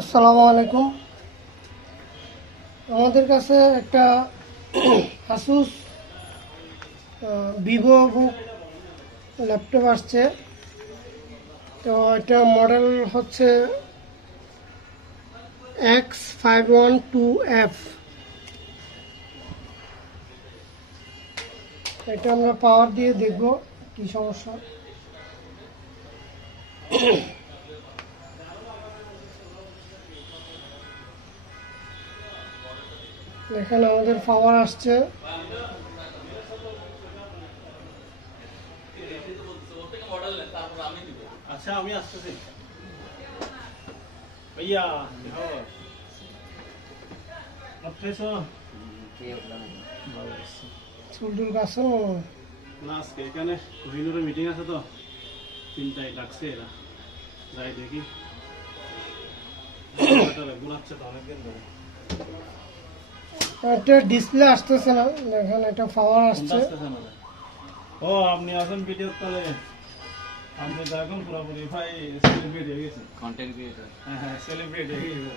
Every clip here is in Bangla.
আসসালামু আলাইকুম। আমাদের কাছে একটা আসুস ভিভো বুক ল্যাপটপ আসছে। তো এটা মডেল হচ্ছে X512F। এটা আমরা পাওয়ার দিয়ে দেখব কি সমস্যা। এখানে আমাদের পাওয়ার আসছে। আচ্ছা আমি আসতেছি ভাইয়া চুলটুল কাছে না আজকে এখানে কোহিনুরের মিটিং আছে তো 3টায় ডাকছে এরা যাই দেখি ঘুরাচ্ছে তো অনেকদিন ধরে। এটা ডিসপ্লে আসতেছে না, দেখেন এটা পাওয়ার আসছে। ও আপনি আছেন ভিডিও কলে, আপনি তো এখন পুরোপুরি ভাই সেলিব্রিটি হয়ে গেছেন, কন্টেন্ট ক্রিয়েটর। হ্যাঁ সেলিব্রিটি হয়ে গেছে,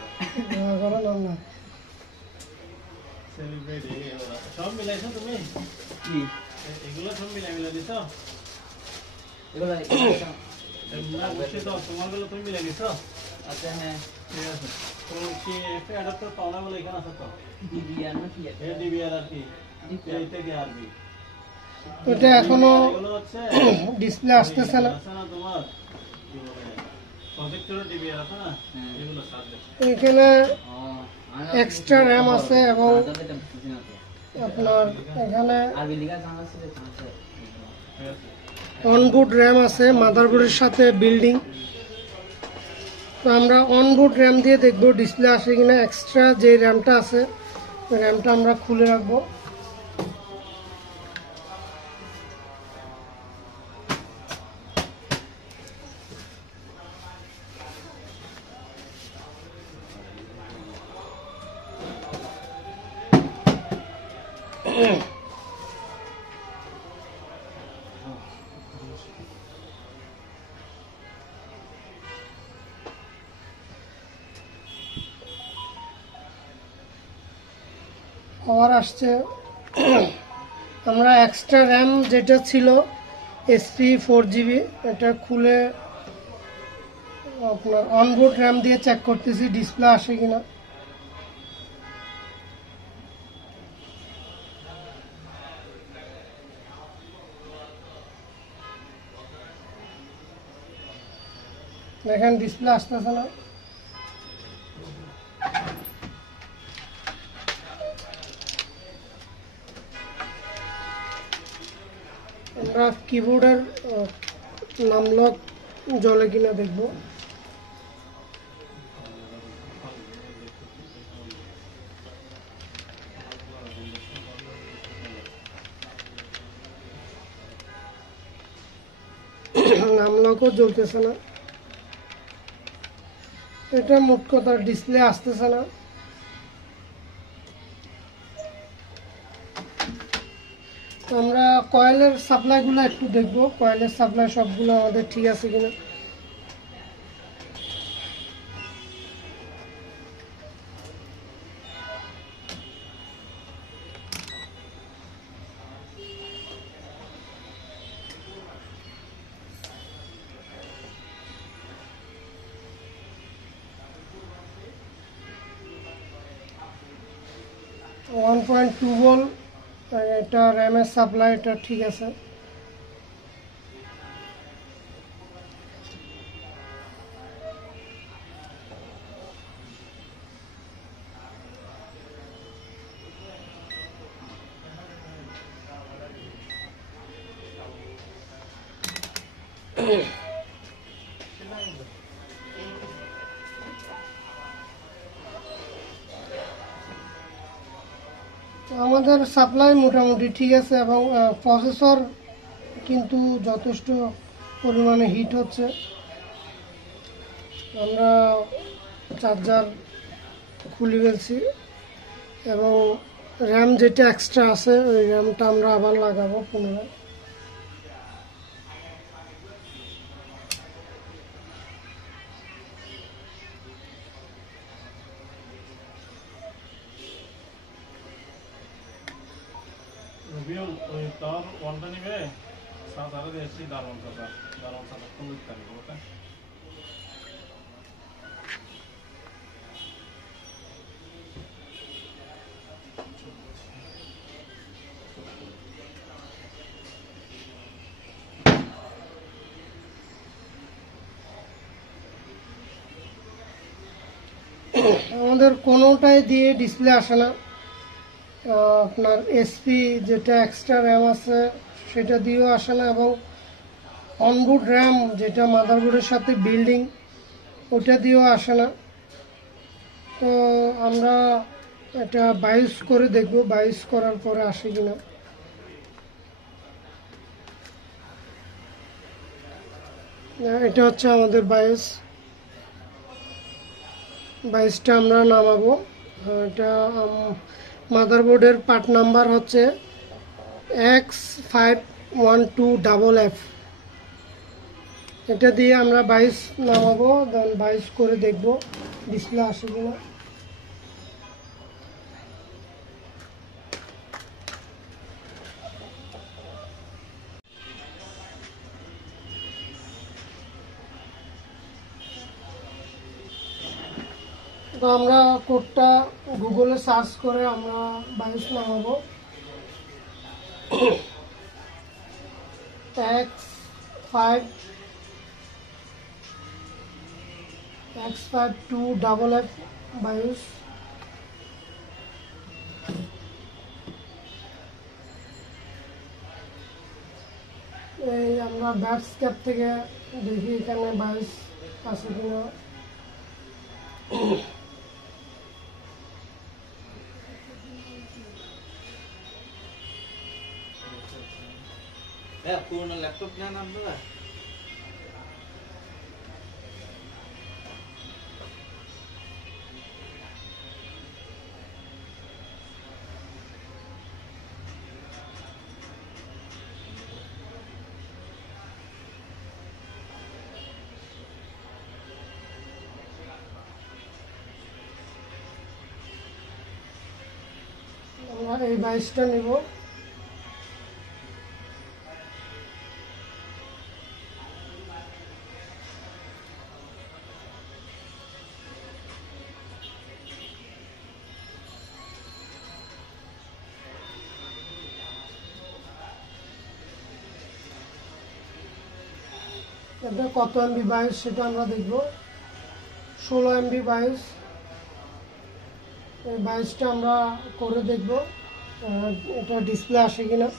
সেলিব্রিটি হয়ে গেছে। সব মিলাইছো তুমি কি? এগুলো সব মিলাই দিছো? এগুলো না বসে তো তোমারগুলো তুমি মিলাই দিছো? আচ্ছা হ্যাঁ ঠিক আছে। তোমার কি একটা অ্যাডাপ্টার পাওনা বলে এখানে আছে তো? ডিবিআর না কি? হ্যাঁ ডিবিআর আর কি? এইটা কি আরবি? এটা এখনো ডিসপ্লে আসতেছে না। তোমার কি বলে প্রজেক্টর ডিবিআর আছে না? এগুলো সাবজেক্ট। এখানে এক্সট্রা র্যাম আছে এবং আপনার এখানে অনবোর্ড র্যাম আছে মাদারবোর্ডের সাথে বিল্ডিং। তো আমরা অনবোর্ড র্যাম দিয়ে দেখব ডিসপ্লে আসে কিনা। এক্সট্রা যে র্যামটা আছে ওই র্যামটা আমরা খুলে রাখবো। পাওয়ার আসছে। আমরা এক্সট্রা র্যাম যেটা ছিল SP 4GB এটা খুলে আপনার অনবোর্ড র্যাম দিয়ে চেক করতেছি ডিসপ্লে আসে কিনা। দেখেন ডিসপ্লে আসতেছে না। আমরা কিবোর্ডের নামলক জ্বলে কিনা দেখব। নামলকও জ্বলতেছে না। এটা মোট কথা ডিসপ্লে আসতেছে না। আমরা কয়েলের সাপ্লাইগুলো একটু দেখব, কয়েলের সাপ্লাই সবগুলো আমাদের ঠিক আছে কিনা। ওয়ান 1.2 ভোল্ট এটা র্যামের সাপ্লাই, এটা ঠিক আছে। আমাদের সাপ্লাই মোটামুটি ঠিক আছে এবং প্রসেসর কিন্তু যথেষ্ট পরিমাণে হিট হচ্ছে। আমরা চার্জার খুলে ফেলছি, এবং র্যাম যেটা এক্সট্রা আছে ওই র্যামটা আমরা আবার লাগাবো পুনরায়। রবিউল ওই তোর ওয়ানটা নিবে সাতারে দিয়েছি দারুণ সাদা কোন দিকটা নিব ওটা আমাদের কোনোটাই দিয়ে ডিসপ্লে আসে না। আপনার এসপি যেটা এক্সট্রা র্যাম আছে সেটা দিয়েও আসে না, এবং অনবোর্ড র্যাম যেটা মাদারবোর্ডের সাথে বিল্ডিং ওটা দিয়েও আসে না। তো আমরা এটা বায়োস করে দেখব, বায়োস করার পরে আসে কিনা। এটা হচ্ছে আমাদের বায়োসটা আমরা নামাবো। এটা মাদারবোর্ডের পার্ট নাম্বার হচ্ছে X5112FF। এটা দিয়ে আমরা 22 নামাবো, দেন 22 করে দেখব ডিসপ্লে আসে কিনা। তো আমরা কোডটা গুগলে সার্চ করে আমরা 22 নামাবো। X52FF 22। এই আমরা ব্যাটস ক্যাপ থেকে দেখি এখানে 22 আছে কিনা। পুরোনো ল্যাপটপ নেন আপনারা? আমরা এই 22টা নিব। এটা কত এমবি 22 সেটা আমরা দেখব। 16 এমবি 22। এই 22টা আমরা করে দেখব এটা ডিসপ্লে আসে কিনা।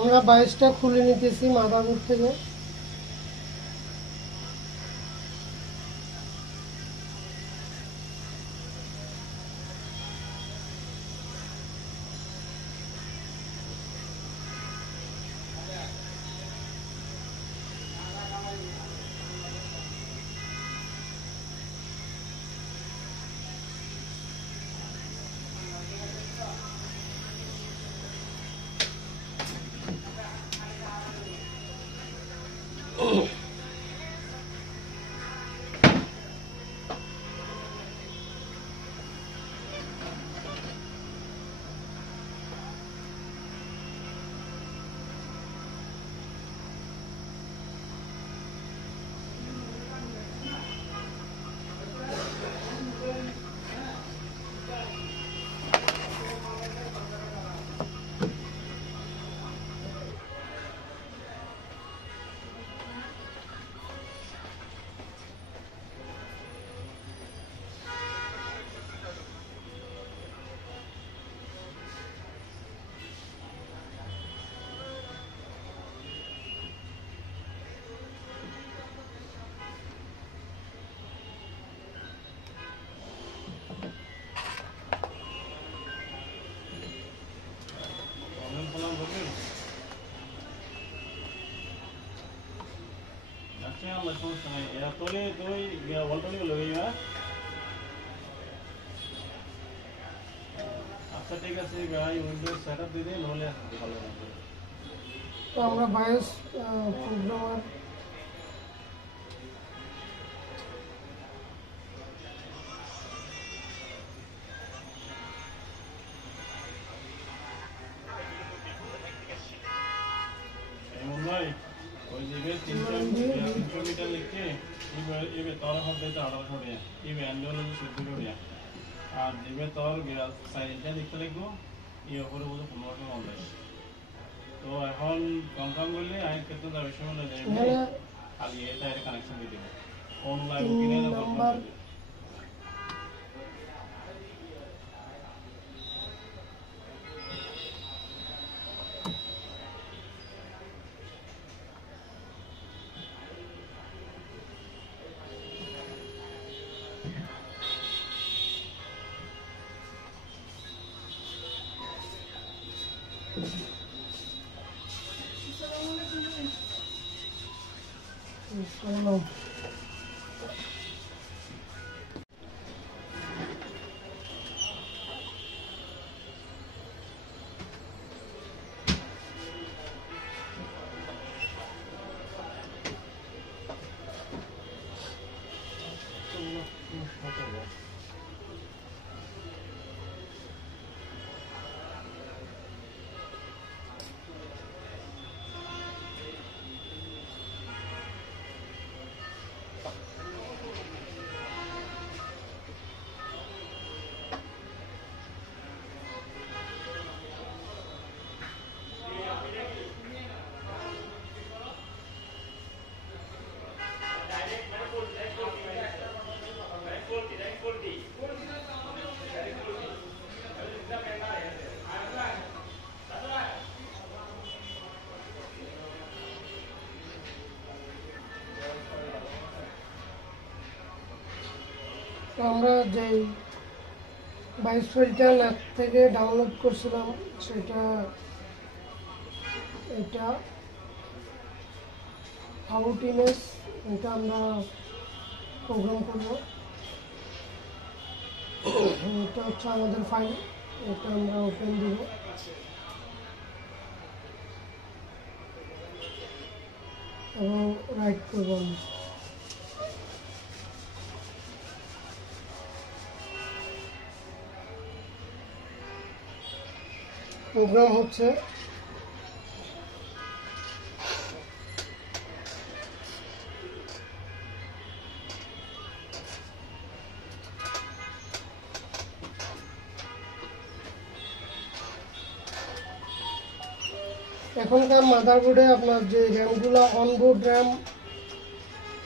আমরা 22টা খুলে নিতেছি মাদারবোর্ড থেকে। নামলে সমস্যা নাই এরা তোলে তুই ওয়ালটনি লই যা আচ্ছা ঠিক আছে গাই উইন্ডোজ সেটআপ দিয়ে দিন হলে ভালো হবে তো আমরা বায়োস প্রোগ্রামার এমন নয় ওই জায়গায় 300 মিটার লিখে এবার তোর হাতে 1800 টাকা এবার আন্দোলন শুরু করে আর দিবে তোর সাইডটা লিখতে লাগবো এই উপরে বলে 15 টাকা অনলাইন তো এখন কনফার্ম করলে আমি কত যাবে সময় না দেব খালি এটা কানেকশন দিয়ে দেব অনলাইন কিনে না কনফার্ম করলাম। তো আমরা যে বাইশ ফাইলটা ল্যাব থেকে ডাউনলোড করছিলাম সেটা এটা আউটিনেস এটা আমরা প্রোগ্রাম করব এটা হচ্ছে আমাদের ফাইল এটা আমরা ওপেন দিব এবং রাইট করব আমরা প্রোগ্রাম হচ্ছে এখনকার মাদারবোর্ডে আপনার যে র্যামগুলো অনবোর্ড র্যাম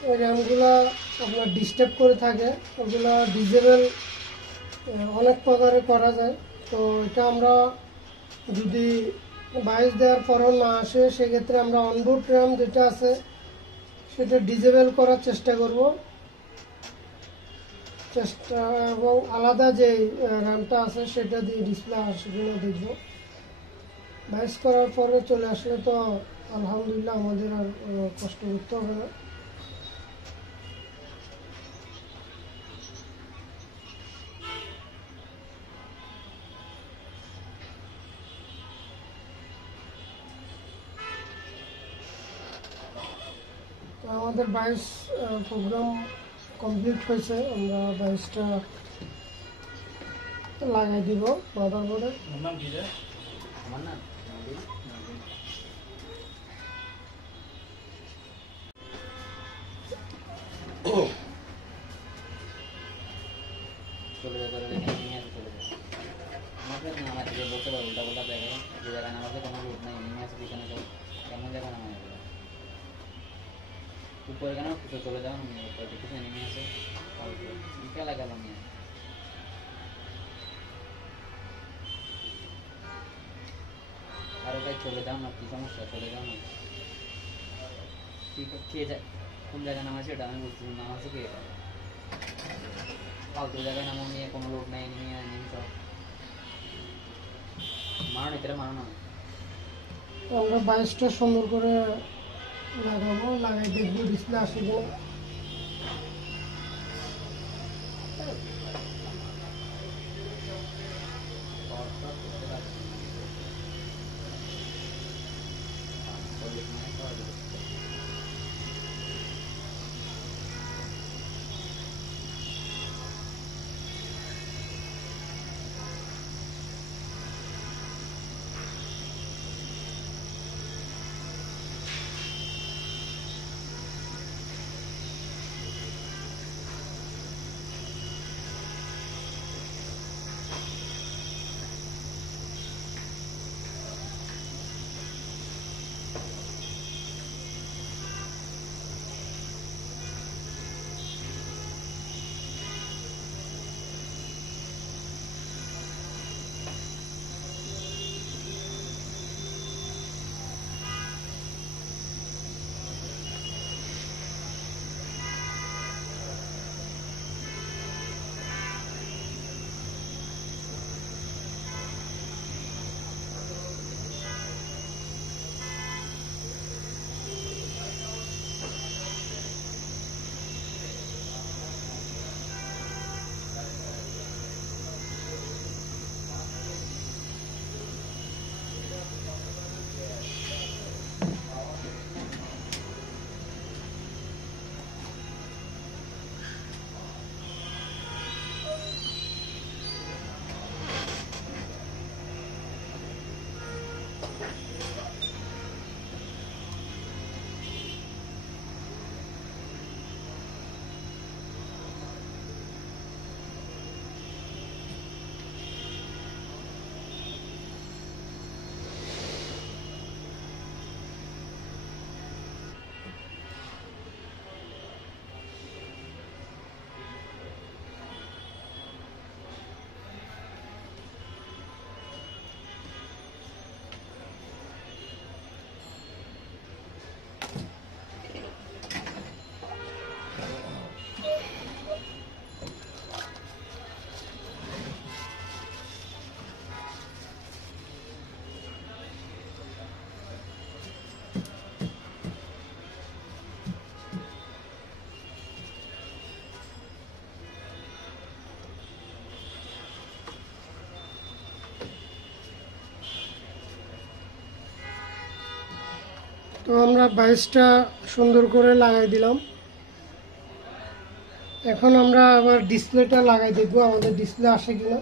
ওই র্যামগুলো আপনার ডিস্টার্ব করে থাকে ওগুলো ডিজেবল অনেক প্রকারে করা যায় তো এটা আমরা যদি 22 দেওয়ার পরও না আসে সেক্ষেত্রে আমরা অনবোর্ড র্যাম যেটা আছে সেটা ডিজেবল করার চেষ্টা করব এবং আলাদা যে র্যামটা আছে সেটা দিয়ে ডিসপ্লে আসে কিনা দেখব 22 করার পরে চলে আসলে তো আলহামদুলিল্লাহ আমাদের আর কষ্ট করতে হবে না তো আমাদের 22 প্রোগ্রাম কমপ্লিট হয়েছে আমরা 22টা লাগাই দিব মাদারবোর্ডে নাম কি রে আমার না চলে যাবে নিয়ে আসে চলে যাবে আমাকে নামা থেকে বলতে পারবো উল্টা পাল্টা জায়গায় যে জায়গায় নামাতে কোনো রুট নাই নিয়ে আসে পিছনে যাও কেমন জায়গায় নামাই যাবে উপরে কেন চলে যাও পিছনে নেমে আসে বিকেলা গেল নিয়ে আরে ভাই চলে যাও না কি সমস্যা চলে যাও না কে যায় কোন জায়গায় নামাছে এটা আমি বলছি নামাছে কে এটা ফালতু জায়গায় নামো নিয়ে কোনো লোক নাই নিয়ে সব মারো না এটা মারো না আমরা 22টা সুন্দর করে লাগাবো, লাগাই দেখবো ডিসপ্লে আসে কিনা। তো আমরা বাইসটা সুন্দর করে লাগাই দিলাম। এখন আমরা আবার ডিসপ্লেটা লাগাই দেখবো আমাদের ডিসপ্লে আসে কিনা।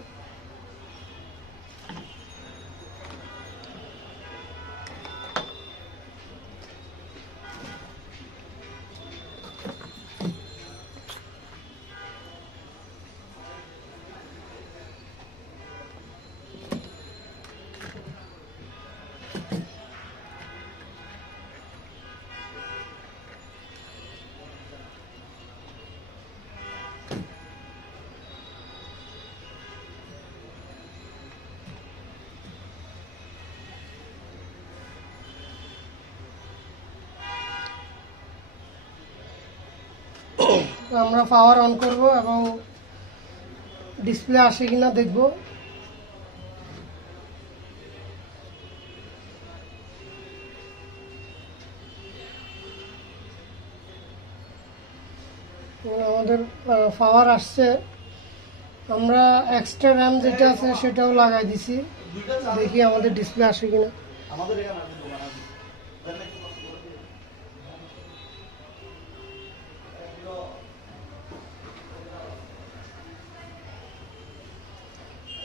আমরা পাওয়ার অন করব এবং ডিসপ্লে আসে কিনা দেখব। আমাদের পাওয়ার আসছে। আমরা এক্সট্রা র্যাম যেটা আছে সেটাও লাগাই দিছি, দেখি আমাদের ডিসপ্লে আসে কিনা।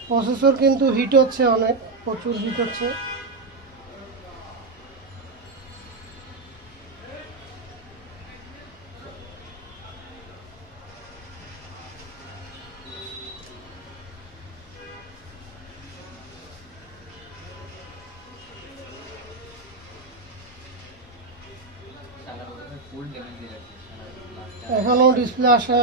প্রসেসর কিন্তু হিট হচ্ছে, অনেক প্রচুর হিট হচ্ছে। ফুল ড্যামেজ দিয়ে রাখছে এখনো ডিসপ্লে আসে।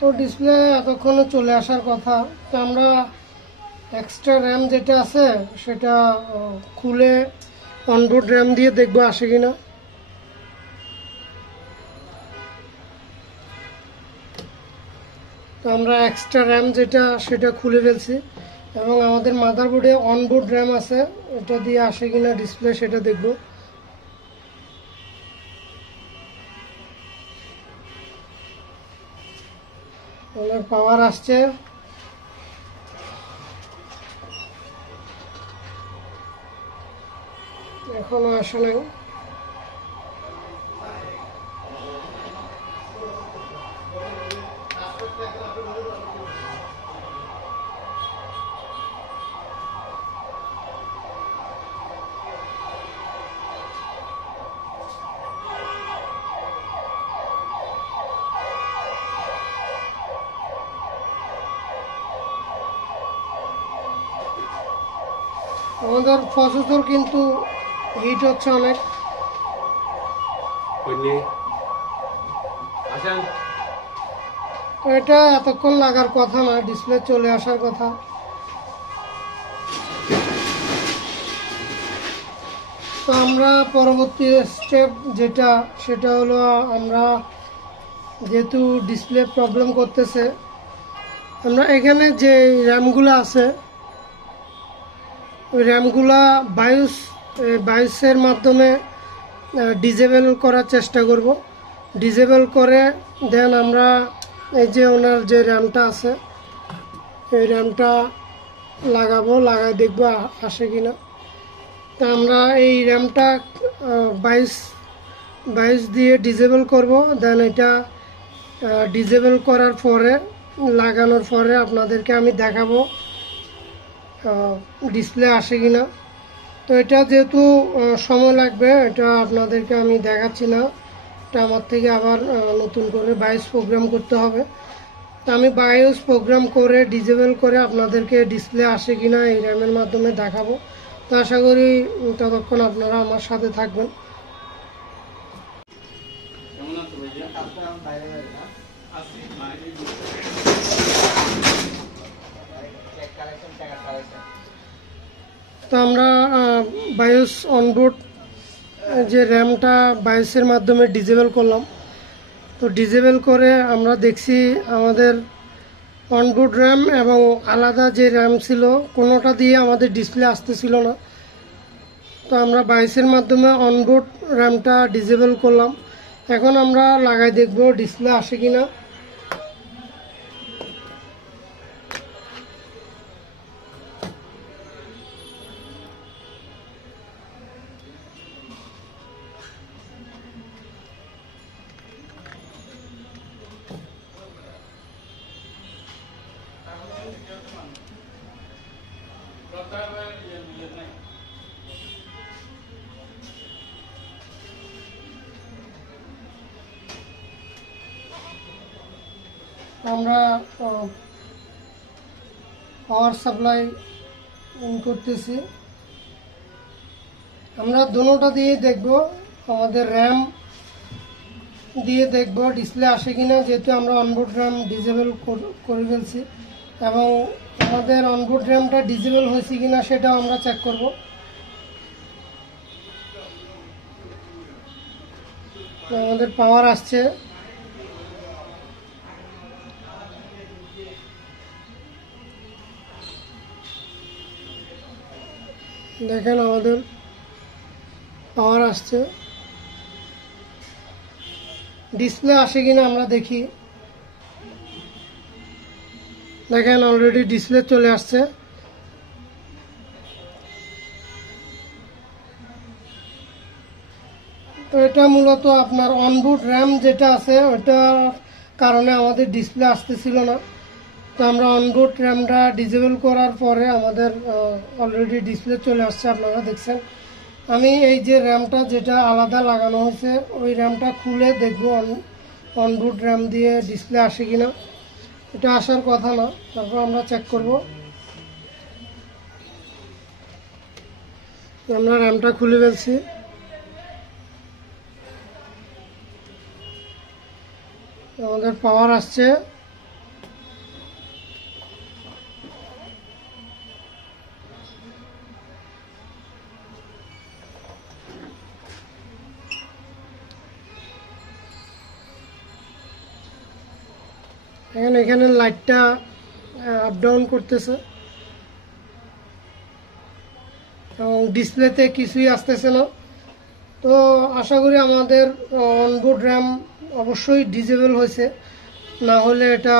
তো ডিসপ্লে এতক্ষণে চলে আসার কথা। তো আমরা এক্সট্রা র্যাম যেটা আছে সেটা খুলে অনবোর্ড র্যাম দিয়ে দেখবো আসে কিনা। আমরা এক্সট্রা র্যাম যেটা সেটা খুলে ফেলছি এবং আমাদের মাদারবোর্ডে অনবোর্ড র্যাম আছে, এটা দিয়ে আসে কিনা ডিসপ্লে সেটা দেখব। আমাদের পাওয়ার আসছে, এখনো আসে নাই। আমাদের প্রসেসর কিন্তু হিট হচ্ছে অনেক। তো এটা এতক্ষণ লাগার কথা না, ডিসপ্লে চলে আসার কথা। তো আমরা পরবর্তী স্টেপ যেটা সেটা হলো, আমরা যেহেতু ডিসপ্লে প্রবলেম করতেছে, আমরা এখানে যে র্যামগুলো আছে ওই র্যামগুলা বায়োসের মাধ্যমে ডিজেবল করার চেষ্টা করব। ডিজেবল করে দেন আমরা এই যে ওনার যে র্যামটা আছে এই র্যামটা লাগাই দেখবো আসে কিনা। তা আমরা এই র্যামটা 22 দিয়ে ডিজেবল করব। দেন এটা ডিজেবল করার পরে লাগানোর পরে আপনাদেরকে আমি দেখাবো ডিসপ্লে আসে কিনা। তো এটা যেহেতু সময় লাগবে, এটা আপনাদেরকে আমি দেখাচ্ছি না, এটা আমার থেকে আবার নতুন করে বায়োস প্রোগ্রাম করতে হবে। তো আমি বায়োস প্রোগ্রাম করে ডিজেবল করে আপনাদেরকে ডিসপ্লে আসে কিনা এই র্যামের মাধ্যমে দেখাবো। তো আশা করি ততক্ষণ আপনারা আমার সাথে থাকবেন। কেমন আছো ভাইয়া? আসি তো আমরা বায়োস অনবোর্ড যে র্যামটা বায়োসের মাধ্যমে ডিজেবল করলাম। তো ডিজেবল করে আমরা দেখছি আমাদের অনবোর্ড র্যাম এবং আলাদা যে র্যাম ছিল কোনোটা দিয়ে আমাদের ডিসপ্লে আসতেছিল না। তো আমরা বায়োসের মাধ্যমে অনবোর্ড র্যামটা ডিজেবল করলাম। এখন আমরা লাগাই দেখব ডিসপ্লে আসে কিনা। আমরা পাওয়ার সাপ্লাই অন করতেছি। আমরা দুটোটা দিয়ে দেখব, আমাদের র্যাম দিয়ে দেখব ডিসপ্লে আসে কিনা, যেহেতু আমরা অনবোর্ড র্যাম ডিজেবল করে ফেলছি এবং আমাদের অনবোর্ড র্যামটা ডিজেবল হয়েছে কিনা সেটাও আমরা চেক করব। আমাদের পাওয়ার আসছে, দেখেন আমাদের পাওয়ার আসছে। ডিসপ্লে আসে কিনা আমরা দেখি। দেখেন অলরেডি ডিসপ্লে চলে আসছে। তো এটা মূলত আপনার অনবোর্ড র্যাম যেটা আছে ওটার কারণে আমাদের ডিসপ্লে আসতেছিল না। তো আমরা অনবোর্ড র্যামটা ডিজেবল করার পরে আমাদের অলরেডি ডিসপ্লে চলে আসছে, আপনারা দেখছেন। আমি এই যে র্যামটা যেটা আলাদা লাগানো হয়েছে ওই র্যামটা খুলে দেখব অনবোর্ড র্যাম দিয়ে ডিসপ্লে আসে কিনা। এটা আসার কথা না, তারপর আমরা চেক করব। আমরা র্যামটা খুলে ফেলছি। আমাদের পাওয়ার আসছে, এখানে লাইটটা আপ ডাউন করতেছে এবং ডিসপ্লেতে কিছুই আসতেছে না। তো আশা করি আমাদের অনবোর্ড র্যাম অবশ্যই ডিজেবল হয়েছে, না হলে এটা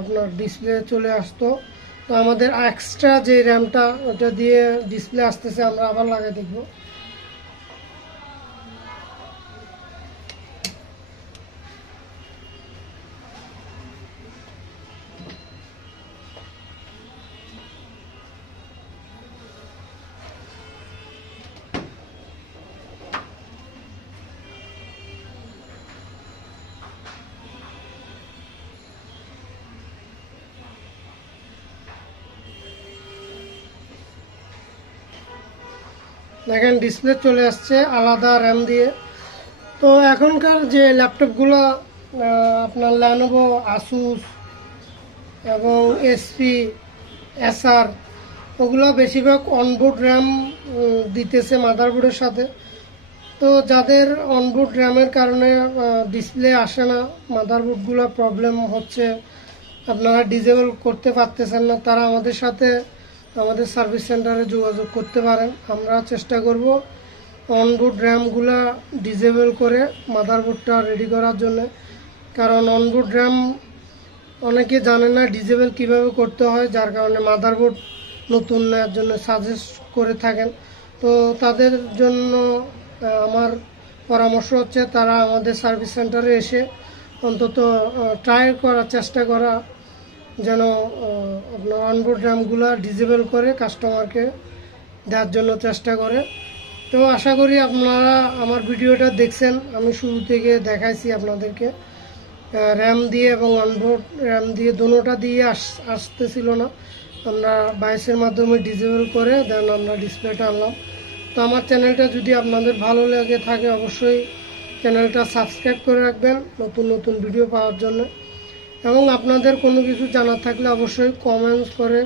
আপনার ডিসপ্লে চলে আসতো। তো আমাদের এক্সট্রা যে র্যামটা ওটা দিয়ে ডিসপ্লে আসতেছে, আমরা আবার লাগিয়ে দেখব। দেখেন ডিসপ্লে চলে আসছে আলাদা র্যাম দিয়ে। তো এখনকার যে ল্যাপটপগুলো আপনার ল্যানোভো, আসুস এবং এসপি, এসআর, ওগুলো বেশিরভাগ অনবোর্ড র্যাম দিতেছে মাদারবোর্ডের সাথে। তো যাদের অনবোর্ড র্যামের কারণে ডিসপ্লে আসে না, মাদারবোর্ডগুলো প্রবলেম হচ্ছে, আপনারা ডিজেবল করতে পারতেছেন না, তারা আমাদের সাথে আমাদের সার্ভিস সেন্টারে যোগাযোগ করতে পারেন। আমরা চেষ্টা করব অনবোর্ড র্যামগুলা ডিজেবল করে মাদারবোর্ডটা রেডি করার জন্য। কারণ অনবোর্ড র্যাম অনেকে জানে না ডিজেবল কিভাবে করতে হয়, যার কারণে মাদারবোর্ড নতুন নেওয়ার জন্য সাজেস্ট করে থাকেন। তো তাদের জন্য আমার পরামর্শ হচ্ছে তারা আমাদের সার্ভিস সেন্টারে এসে অন্তত ট্রাই করার চেষ্টা করা, যেন আপনার অনবোর্ড র্যামগুলো ডিজেবল করে কাস্টমারকে দেওয়ার জন্য চেষ্টা করে। তো আশা করি আপনারা আমার ভিডিওটা দেখছেন, আমি শুরু থেকে দেখাইছি আপনাদেরকে র্যাম দিয়ে এবং অনবোর্ড র্যাম দিয়ে দুটোটা দিয়ে আসতেছিল না, আমরা বাইসের মাধ্যমে ডিজেবল করে দেন আমরা ডিসপ্লেটা আনলাম। তো আমার চ্যানেলটা যদি আপনাদের ভালো লেগে থাকে অবশ্যই চ্যানেলটা সাবস্ক্রাইব করে রাখবেন নতুন নতুন ভিডিও পাওয়ার জন্য। এবং আপনাদের কোনো কিছু জানার থাকলে অবশ্যই কমেন্টস করে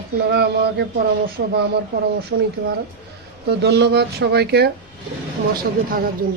আপনারা আমাকে পরামর্শ বা আমার পরামর্শ নিতে পারেন। তো ধন্যবাদ সবাইকে আমার সাথে থাকার জন্য।